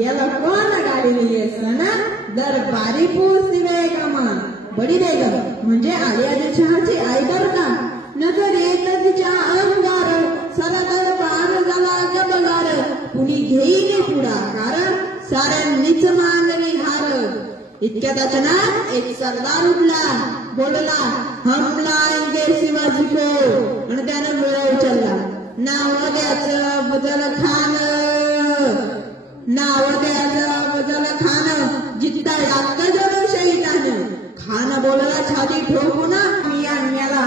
याला कोण गाडी दिली असताना दरबारी पोचते कामा बडी दे ग म्हणजे आली आधी चहाची आई बर का नजर येत तिच्या अंगार सरदर बाण झाला गबगार कुणी घेईने पुढाकार साऱ्यांनीच मानवी हार इतक्यात अचानक एक सरदार उठला बोलला हम लाएंगे शिवाजी को आणि त्यानं वेळ उचलला नाव द्यायचं बदल खान नाव द्यायचं बदल खान जिद्दा लागतं जणू शहीदानं खान बोलला छाती ठोकून मी आणण्याला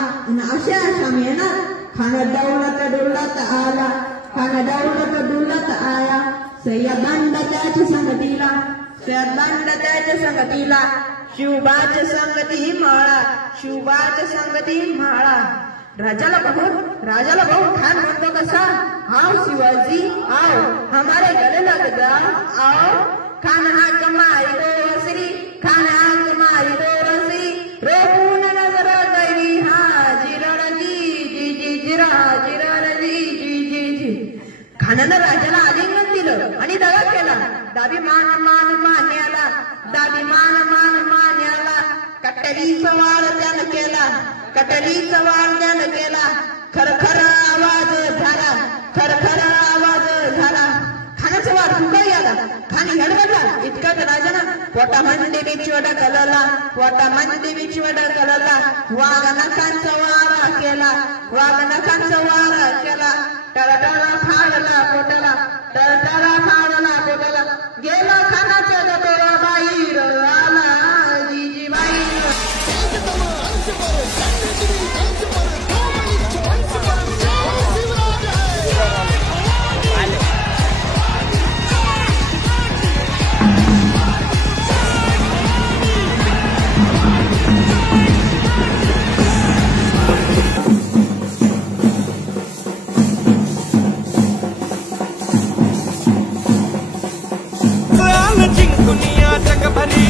अशा अशा मेहनत खान डौलत आला खान डौलत आया सय्यदंड त्याच्या संगतीला सय्यदंड त्याच्या संगतीला शिवबाच्या संगती माळा राजाला बहू खान म्हणतो कसा आओ शिवाजी आओ हमारे गले लग जाओ आओ खान हाक मारी रोसरी खान हाक मारी रोसरी रोपून नजर गई हा जिरण जी जिरण जी खानानं राजाला आलिंगन दिलं आणि दगा केला दाबी मान मान्याला कटरीचा वार त्यानं केला खरखर आवाज झाला खानाचा वार फुकाई आला खानी हडवला इतकं राजानं पोटामध्ये बिछवड कलला वाघ नखांचा वार केला टळटळा फाडला पोटाला गेला खानाच्या डोळा बाहेर आला जिजीबाई दुनिया जगभरी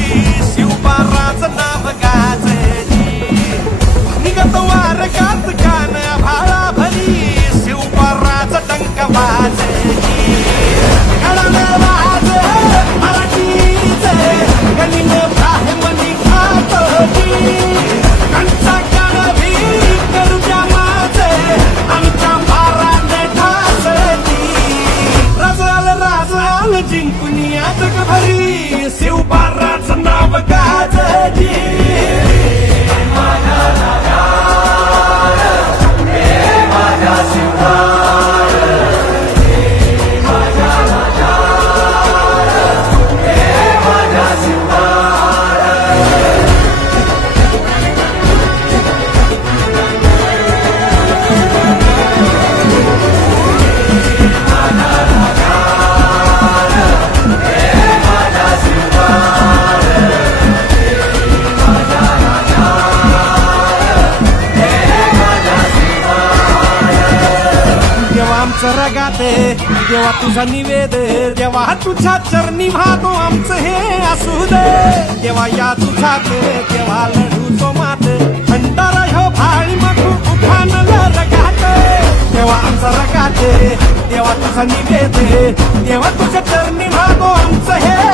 शिवबाराचं नाव गाजली निघत वार गात गाण भाळा भरी शिवबाराचं डंक वाजली गडानं वाज मराठीचे गलीनं ब्राह्मणी खातोजी कंचा गाणवी करूच्या माझे आमच्या बाराने ठासली राजाल जिंकुनिया जगभरी शिवबाराचं नाव गाजली माझ्या शिवबार माझ्या शिवबार रगाते देवा तुझा निवेद देवा तुझ्या चरणी वाहतो आमचं हे असू दे देवा या तुझ्यात देवा लढू तो मात भंडारा ह्यो भाळी मग उठाणला रगात देवा आमचा रगाते देवा तुझा निवेद देवा तुझ्या चरणी वाहतो आमचं हे